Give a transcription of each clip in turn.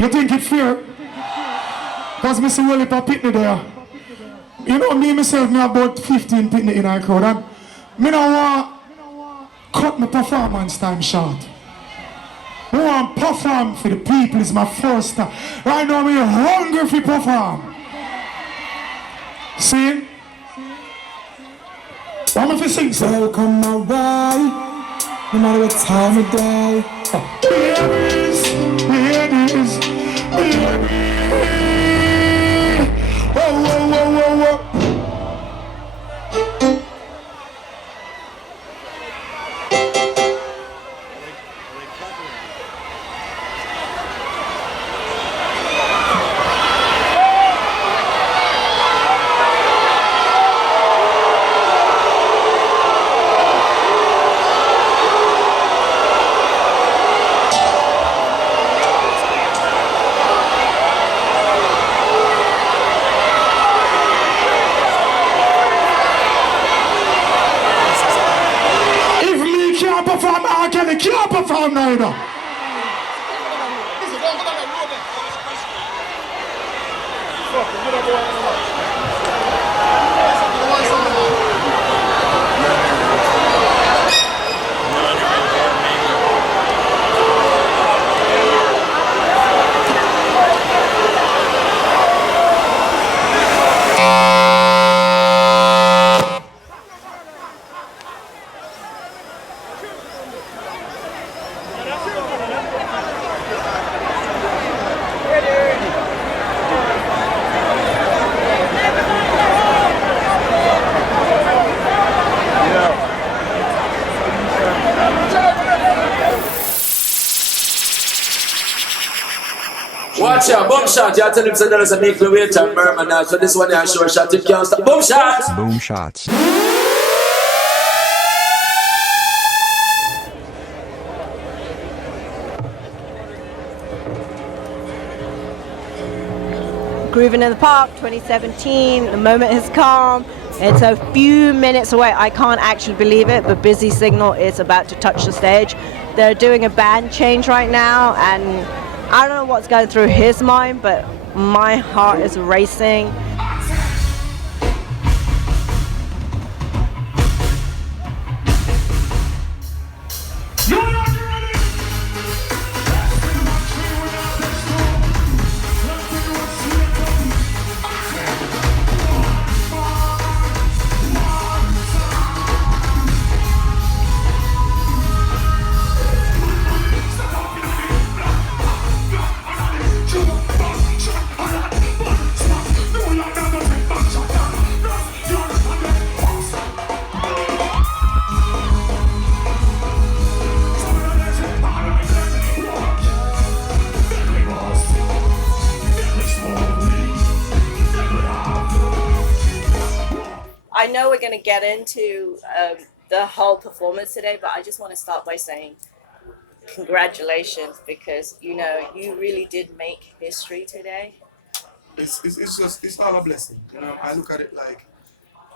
You think it fair? Because me see Willie Pop pitney there. You know me myself, me about 15 pitney in our crowd. And me don't want cut my performance time short. I want to perform for the people, it's my first time. Right now I'm hungry for perform. See? What am I sing, sir? Welcome my ride, no matter what time of day. Here it is, here it is, here it is. Whoa, whoa, whoa, whoa, whoa. Can't perform neither. Watch out, boom shot. You tell him say there is a make the weight and Merman now. So this one is short shot. It can't stop. Boom shot. Boom shots. Grooving in the Park 2017, the moment has come. It's a few minutes away. I can't actually believe it, but Busy Signal is about to touch the stage. They're doing a band change right now, and I don't know what's going through his mind, but my heart is racing. I know we're going to get into the whole performance today, but I just want to start by saying congratulations, because you really did make history today. It's not a blessing, I look at it like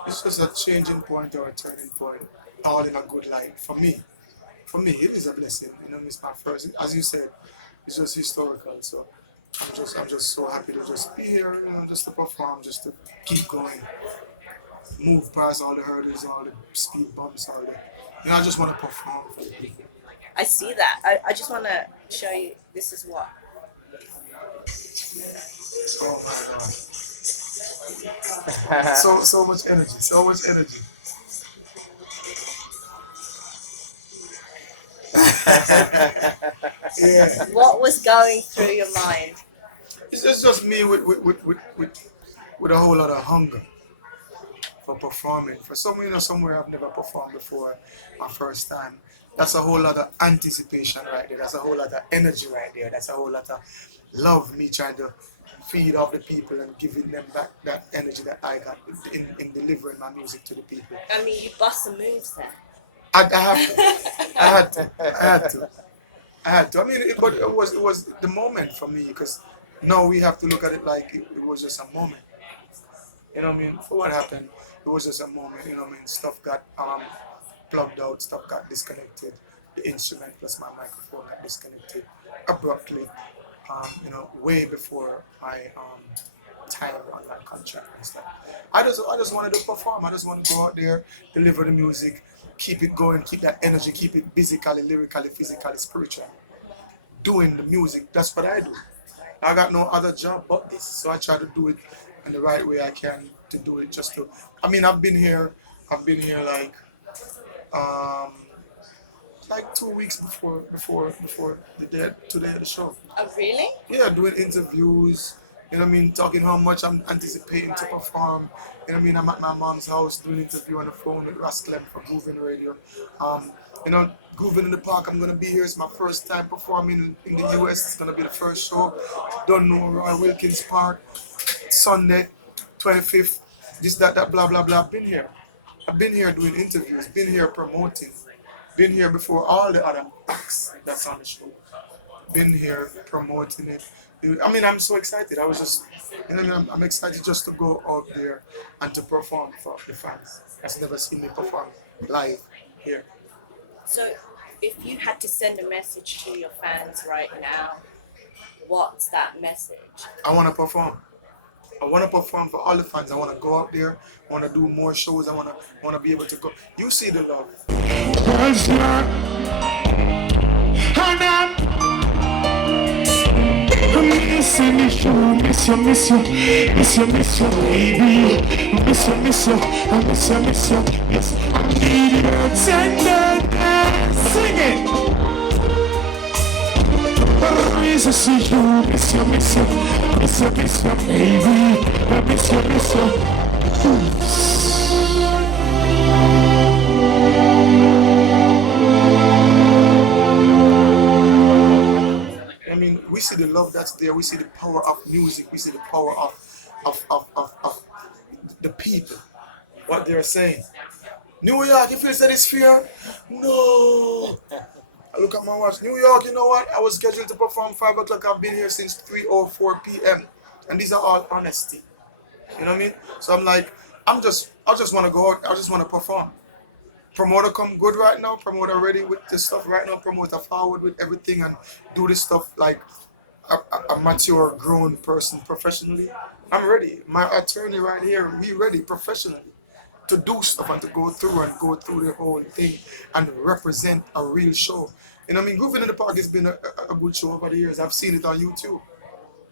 it's just a changing point or a turning point, all in a good light. For me it is a blessing. It's my first, as you said, it's just historical. So I'm just so happy to just be here, just to perform, just to keep going, move past all the hurdles, all the speed bumps, all the. I just want to perform for the people. I see that. I just want to show you. This is what. Oh my God. So much energy. So much energy. Yeah. What was going through your mind? It's just me with a whole lot of hunger for performing. For somewhere I've never performed before, my first time. That's a whole lot of anticipation right there. That's a whole lot of energy right there. That's a whole lot of love, me trying to feed off the people and giving them back that energy that I got in delivering my music to the people. I mean, you bust some moves there. I had to. I mean, it was the moment for me, because now we have to look at it like it was just a moment. You know what I mean? For what happened, it was just a moment. You know what I mean? Stuff got plugged out, stuff got disconnected. The instrument plus my microphone got disconnected abruptly. way before my time on that contract and stuff. I just wanted to perform. I just want to go out there, deliver the music, keep it going, keep that energy, keep it physically, lyrically, physically, spiritually. Doing the music, that's what I do. I got no other job but this, so I try to do it in the right way I can to do it. I've been here like 2 weeks before today the show. Oh, really? Yeah, doing interviews, talking how much I'm anticipating to perform. I'm at my mom's house doing an interview on the phone with Ras Clem for Groovin Radio. Groovin in the Park, I'm gonna be here. It's my first time performing in the US. It's gonna be the first show. Don't know Roy Wilkins Park, Sunday, 25th. This, that, blah, blah, blah. I've been here doing interviews, been here promoting, been here before all the other acts that's on the show. Been here promoting it. I'm so excited. I was just, I'm excited just to go out there and to perform for the fans. That's never seen me perform live here. So, if you had to send a message to your fans right now, what's that message? I want to perform. I want to perform for all the fans. I want to go out there. I want to do more shows. I want to be able to go. You see the love. Miss you, baby. Miss you, yes, I need your tenderness. Sing it. I see you, miss you, baby. I miss we see the love that's there. We see the power of music. We see the power of the people. What they're saying. New York, you feel that it's fear? No. I look at my watch. New York, you know what? I was scheduled to perform 5 o'clock. I've been here since 3:04 p.m. And these are all honesty. You know what I mean? So I'm like, I just want to go out. I just want to perform. Promoter come good right now. Promoter ready with this stuff right now. Promoter forward with everything and do this stuff like a mature, grown person professionally. I'm ready. My attorney right here, we ready professionally to do stuff and to go through the whole thing and represent a real show. Groovin in the Park has been a good show over the years. I've seen it on YouTube.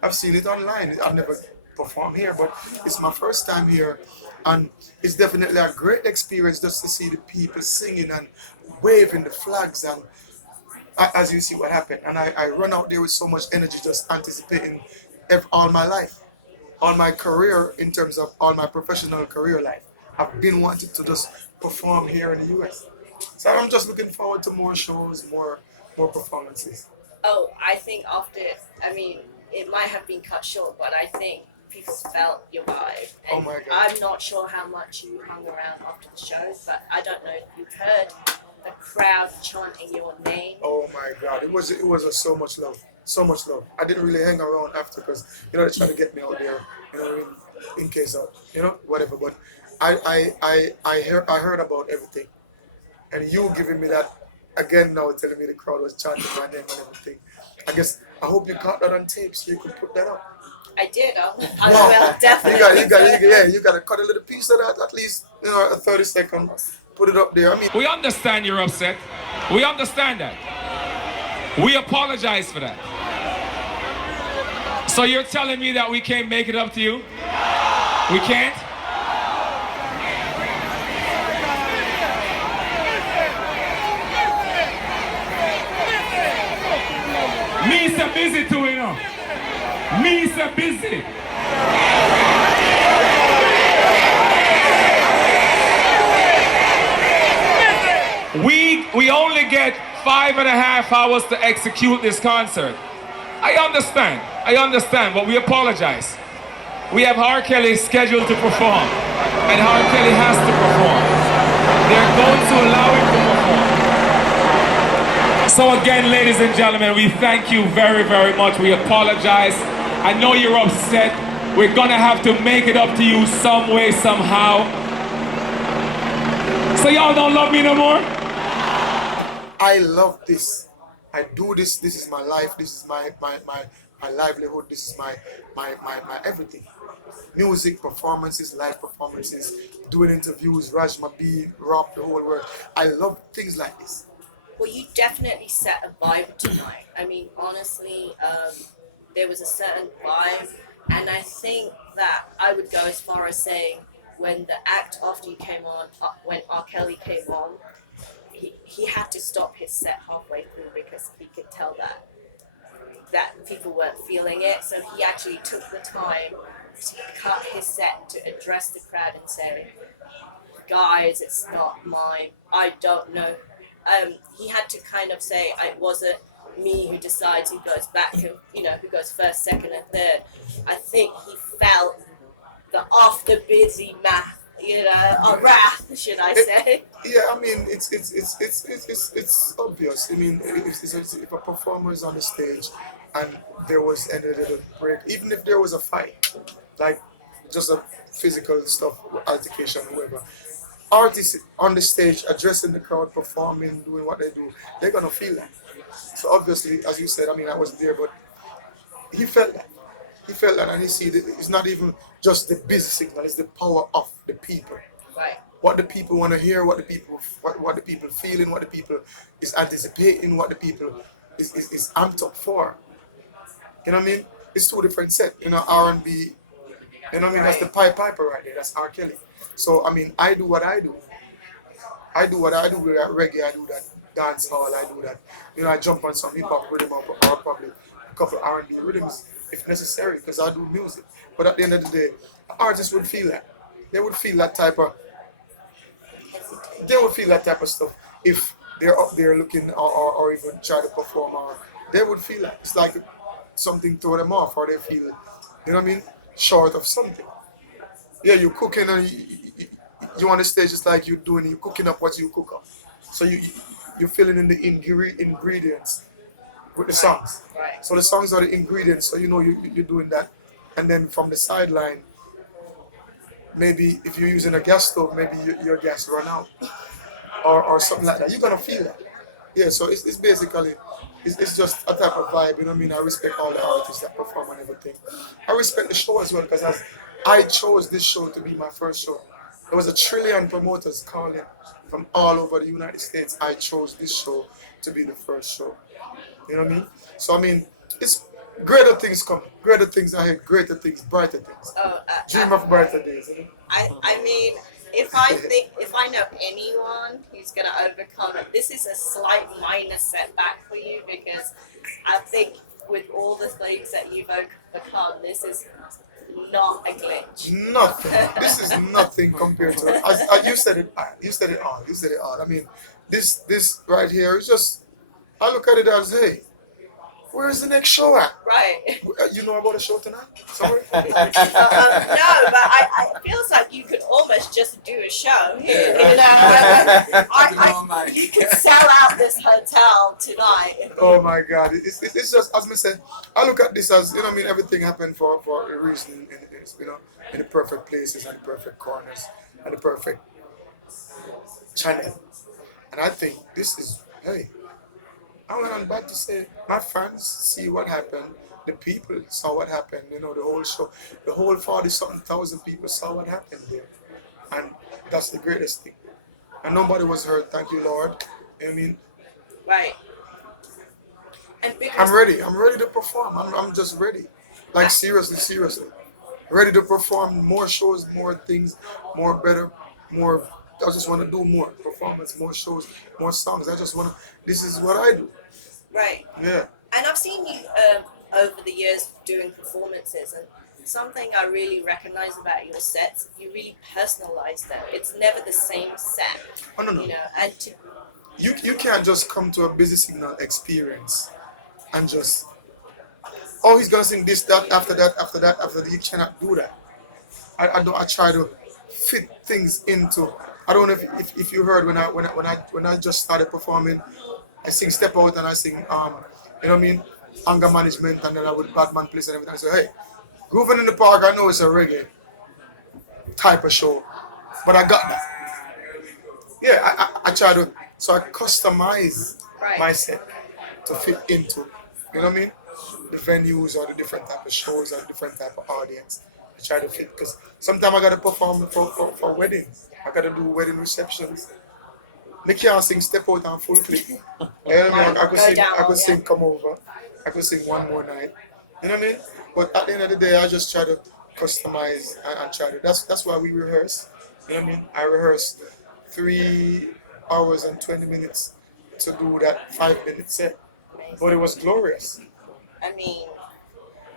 I've seen it online. I've never performed here, but it's my first time here, and it's definitely a great experience just to see the people singing and waving the flags, and as you see what happened. And I run out there with so much energy, just anticipating all my life, all my career in terms of all my professional career life. I've been wanting to just perform here in the US. So I'm just looking forward to more shows, more performances. Oh, I think it might have been cut short, but I think people felt your vibe. And oh my God. I'm not sure how much you hung around after the show, but I don't know if you heard the crowd chanting your name. Oh my God, it was so much love. So much love. I didn't really hang around after because, they tried to get me out there, in case of, whatever. But I heard about everything. And you giving me that again now, telling me the crowd was chanting my name and everything. I hope you caught that on tape so you could put that up. I did. I will definitely. You got to cut a little piece of that, at least, a 30 seconds. Put it up there. We understand you're upset. We understand that. We apologize for that. So you're telling me that we can't make it up to you? We can't? Me so busy too, Me so busy. We only get 5.5 hours to execute this concert. I understand, but we apologize. We have R. Kelly scheduled to perform, and R. Kelly has to perform. They're going to allow him to perform. So again, ladies and gentlemen, we thank you very, very much. We apologize. I know you're upset. We're gonna have to make it up to you some way, somehow. So y'all don't love me no more? I love this. I do this. This is my life. This is my my livelihood. This is my everything. Music, performances, live performances, doing interviews, Rajma B, Rob, the whole world. I love things like this. Well, you definitely set a vibe tonight. I mean, honestly, there was a certain vibe, and I think that I would go as far as saying when the act after you came on, when R. Kelly came on, he had to stop his set halfway through because he could tell that people weren't feeling it. So he actually took the time to cut his set to address the crowd and say, guys, it's not mine. I don't know. He had to kind of say, it wasn't me who decides who goes back and, who goes first, second, and third. I think he felt the after busy math, or wrath, should I say? Yeah, I mean, it's obvious. I mean, if a performer is on the stage and there was any little break, even if there was a fight, like just a physical stuff, altercation, whatever, artists on the stage addressing the crowd, performing, doing what they do, they're gonna feel that. So obviously, as you said, I mean, I was there, but he felt that. He felt that, and he see that it's not even just the busy signal; it's the power of the people. Right. What the people want to hear, what the people feeling, what the people is anticipating, what the people is amped up for. You know what I mean? It's two different sets. R&B. You know what I mean? That's the Piper right there. That's R. Kelly. So I mean, I do what I do. I do what I do with that reggae. I do that dance hall. I do that. I jump on some hip hop rhythm or probably a couple of R&B rhythms if necessary, because I do music. But at the end of the day, artists would feel that. They would feel that type of. They would feel that type of stuff if they're up there looking or even try to perform, or they would feel that. It's like something throw them off, or they feel, you know what I mean, short of something. Yeah, you're cooking and you on the stage, it's like you're cooking up what you cook up. So you're filling in the ingredients with the songs. Right. So the songs are the ingredients, so you're doing that. And then from the sideline, maybe if you're using a gas stove, maybe your gas run out or something like that. You're gonna feel that. Yeah, so it's basically it's just a type of vibe. You know what I mean? I respect all the artists that perform and everything. I respect the show as well, because as I chose this show to be my first show. There was 1 trillion promoters calling from all over the United States. I chose this show to be the first show. You know what I mean? So I mean, it's greater things coming, greater things ahead, greater things, brighter things. Dream of brighter days. I mean, if I know anyone who's gonna overcome it, this is a slight minor setback for you, because I think with all the things that you've overcome, this is not a glitch. Nothing. This is nothing compared to it. You said it. You said it all. You said it all. I mean, this right here is just. I look at it as, hey, where's the next show at? Right. You know about the show tonight? Sorry. No, but it feels like you could almost just do a show here. You could sell out this hotel tonight. Oh my God! It's just, as I said, I look at this as, I mean, everything happened for a reason. In the perfect places and the perfect corners and the perfect channel. And I think this is, hey, I'm about to say, my fans see what happened. The people saw what happened. The whole show, the whole 40-something thousand people saw what happened there, and that's the greatest thing. And nobody was hurt. Thank you, Lord. You know what I mean? Right. And I'm ready. I'm ready to perform. I'm just ready. Like seriously. Ready to perform more shows, more things, more better, more. I just want to do more performance, more shows, more songs. I just want to. This is what I do. Right. Yeah. And I've seen you over the years doing performances, and something I really recognize about your sets, you really personalize them. It's never the same set. Oh, no. And You can't just come to a busy signal experience and just, oh, he's gonna sing this, that, after that. You cannot do that. I try to fit things into. I don't know if you heard when I just started performing, I sing Step Out and I sing you know what I mean, Anger Management, and then I would Batman Place and everything. I say, hey, Grooving in the Park, I know it's a reggae type of show, but I got that. Yeah, I try to, so I customize my set to fit into, you know what I mean? the venues or the different type of shows or the different type of audience. I try to fit because sometimes I gotta perform for weddings. I gotta do wedding receptions. Me can't sing Step Out and Full Clip. You know what I mean? I could sing Come Over. I could sing One More Night. You know what I mean? But at the end of the day, I just try to customize and try to. That's why we rehearse. You know what I mean? I rehearsed 3 hours and 20 minutes to do that 5-minute set. But it was glorious. I mean,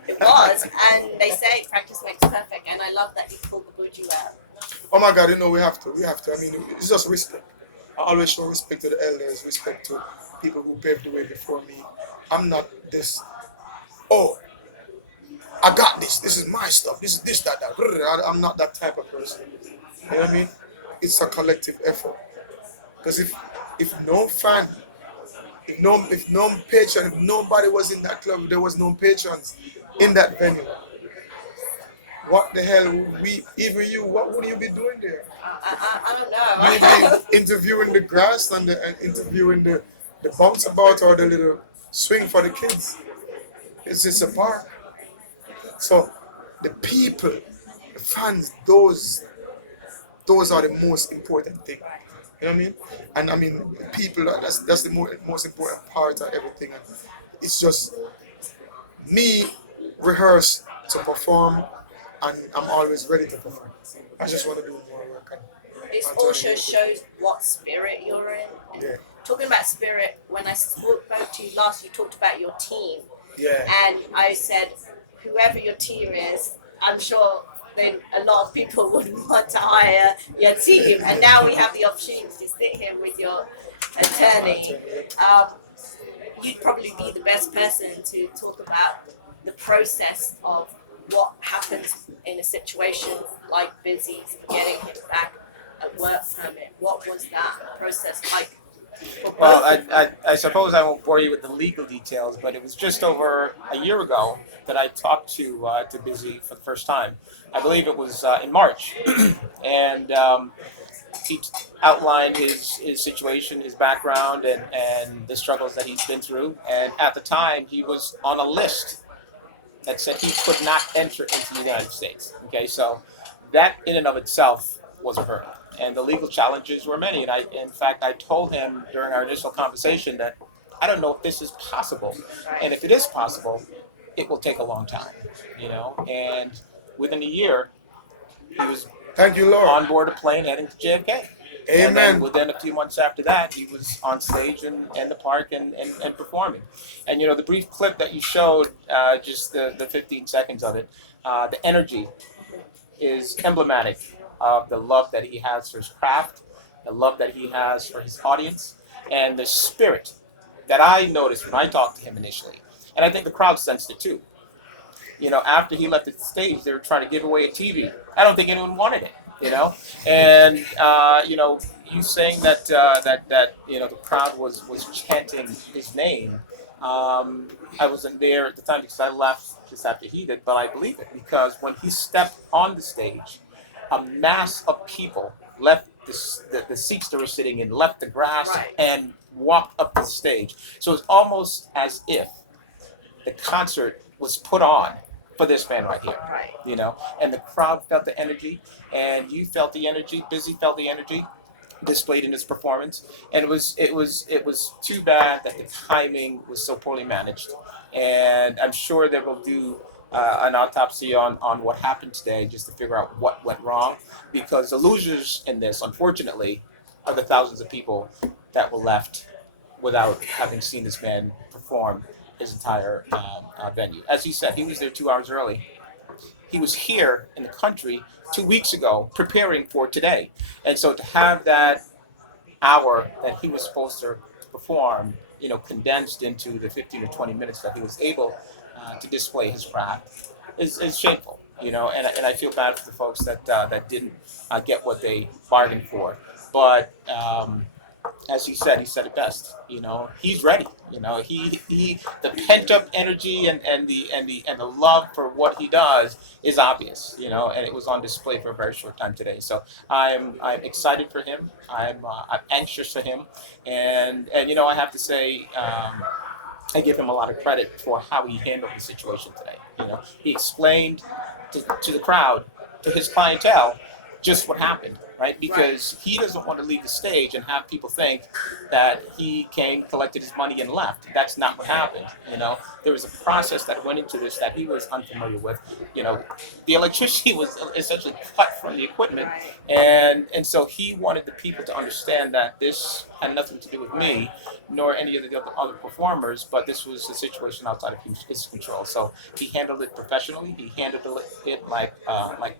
it was, and they say practice makes perfect, and I love that you pulled the buju out. Oh my God, we have to. I mean, it's just respect. I always show respect to the elders, respect to people who paved the way before me. I'm not this, oh, I got this. This is my stuff. This is this, that. I'm not that type of person. You know what I mean? It's a collective effort. Because if no fan, if no patron, if nobody was in that club, there was no patrons in that venue. What the hell would even you, what would you be doing there? I don't know. You'd be interviewing the grass and interviewing the bounce about or the little swing for the kids. It's just a park. So the people, the fans, those are the most important thing. You know what I mean? And I mean, people, that's the most important part of everything. And it's just me rehearse to perform, and I'm always ready to perform. I just want to do more work. It also shows what spirit you're in. Yeah. Talking about spirit, when I spoke to you last, you talked about your team. Yeah. And I said, whoever your team is, I'm sure then a lot of people would want to hire your team. And now we have the opportunity to sit here with your attorney. You'd probably be the best person to talk about the process of what happens in a situation like Busy's getting him back a work permit. What was that process like? Well, I suppose I won't bore you with the legal details, but it was just over a year ago that I talked to Busy for the first time. I believe it was in March, and he outlined his situation, his background, and the struggles that he's been through. And at the time, he was on a list that said he could not enter into the United States. Okay, so that in and of itself was a hurdle. And the legal challenges were many. And in fact, I told him during our initial conversation that I don't know if this is possible. And if it is possible, it will take a long time, you know. And within a year, he was Thank you, Lord. on board a plane heading to JFK. Amen. And then within a few months after that, he was on stage in the park and performing. And, you know, the brief clip that you showed, just the 15 seconds of it, the energy is emblematic of the love that he has for his craft, the love that he has for his audience, and the spirit that I noticed when I talked to him initially. And I think the crowd sensed it too. You know, after he left the stage, they were trying to give away a TV. I don't think anyone wanted it, you know? And, you know, you saying that, you know, the crowd was chanting his name. I wasn't there at the time because I left just after he did, but I believe it because when he stepped on the stage, a mass of people left the seats they were sitting in, left the grass, Right. and walked up the stage. So it's almost as if the concert was put on for this man right here, Right. you know, and the crowd felt the energy, and you felt the energy. Busy felt the energy displayed in his performance, and it was too bad that the timing was so poorly managed. And I'm sure they will do an autopsy on what happened today just to figure out what went wrong, because the losers in this, unfortunately, are the thousands of people that were left without having seen this man perform his entire venue. As he said, he was there 2 hours early. He was here in the country 2 weeks ago preparing for today. And so to have that hour that he was supposed to perform, you know, condensed into the 15 or 20 minutes that he was able to display his craft is shameful, you know, and I feel bad for the folks that didn't get what they bargained for. But as he said it best. You know, he's ready. You know, he the pent up energy and the love for what he does is obvious. You know, and it was on display for a very short time today. So I'm excited for him. I'm anxious for him, and you know, I have to say, I give him a lot of credit for how he handled the situation today. You know, he explained to the crowd, to his clientele, just what happened, right? Because he doesn't want to leave the stage and have people think that he came, collected his money, and left. That's not what happened. You know, there was a process that went into this that he was unfamiliar with. You know, the electricity was essentially cut from the equipment, and so he wanted the people to understand that this had nothing to do with me, nor any of the other performers, but this was a situation outside of his control. So he handled it professionally. He handled it like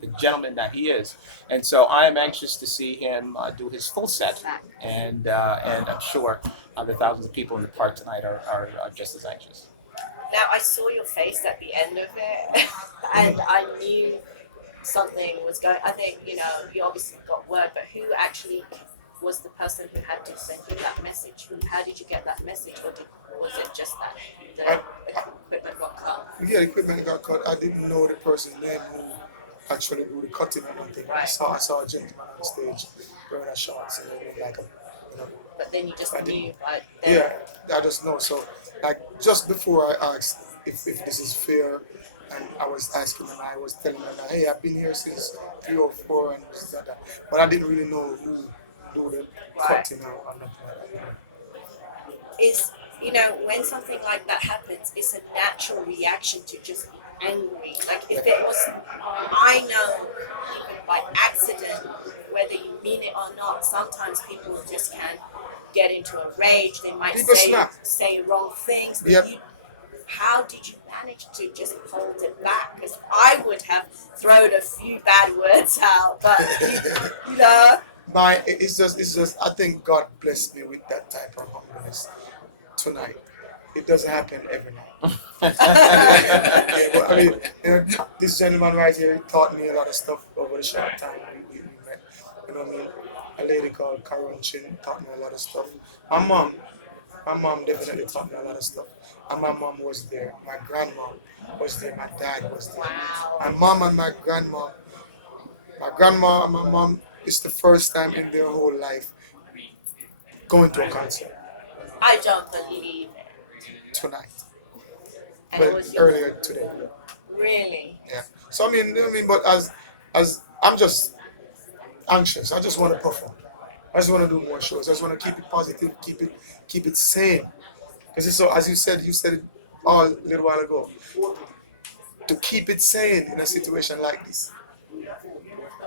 the gentleman that he is. And so I am anxious to see him do his full set, and I'm sure the thousands of people in the park tonight are just as anxious. Now, I saw your face at the end of it, and I knew something was going. I think, you obviously got word, but who actually was the person who had to send you that message? How did you get that message, or was it just that the equipment got cut? Yeah, the equipment got cut. I didn't know the person's name who actually do the cutting or nothing. Right. I saw a gentleman on stage wearing a shorts and like But then you just knew, like, yeah, I just know. So, like, just before I asked if this is fair, and I was asking and I was telling them, hey, I've been here since 3:04 and this and that. But I didn't really know who do the cutting or nothing like that. Is, when something like that happens, it's a natural reaction to just be angry. Like, if it was, I know, even by accident, whether you mean it or not, sometimes people just can get into a rage. They might say wrong things. But Yep. How did you manage to just hold it back? Because I would have thrown a few bad words out, but It's just I think God blessed me with that type of humbleness tonight. It doesn't happen every night. Yeah, but I mean, this gentleman right here taught me a lot of stuff over the short time we met. You know what I mean? A lady called Karen Chin taught me a lot of stuff. My mom definitely taught me a lot of stuff. And my mom was there. My grandma was there. My dad was there. My mom and my grandma and my mom, it's the first time in their whole life going to a concert. I don't believe it. Tonight. And But it was earlier today. Really? Yeah. So but as I'm just anxious. I just want to perform. I just want to do more shows. I just want to keep it positive, keep it sane. Because so, as you said it all a little while ago. To keep it sane in a situation like this,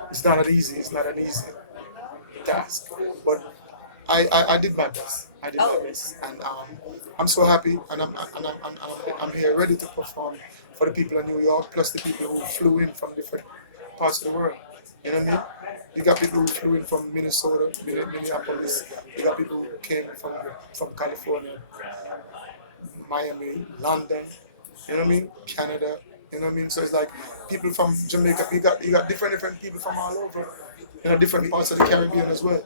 it's not an easy task. But I did my best. I did my best, and I'm so happy, and I'm here ready to perform for the people of New York, plus the people who flew in from different parts of the world. You know what I mean? You got people who flew in from Minnesota, Minneapolis. You got people who came from California, Miami, London. You know what I mean? Canada. You know what I mean? So it's like people from Jamaica. You got different people from all over. Different parts of the Caribbean as well,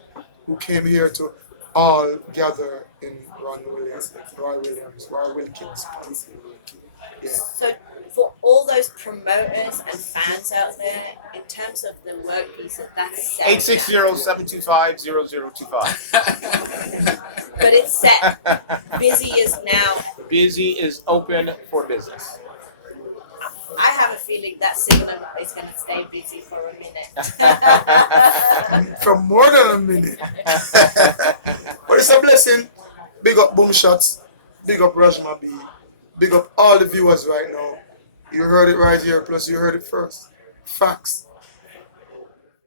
who came here to all gather in Roy Wilkins. Yeah. So for all those promoters and fans out there, in terms of the work piece, that's set. 860-725-0025. But it's set. Busy is now. Busy is open for business. I have a feeling that signal is going to stay busy for a minute. For more than a minute. But it's a blessing. Big up Boom Shots. Big up Rajma B. Big up all the viewers right now. You heard it right here, plus you heard it first. Facts.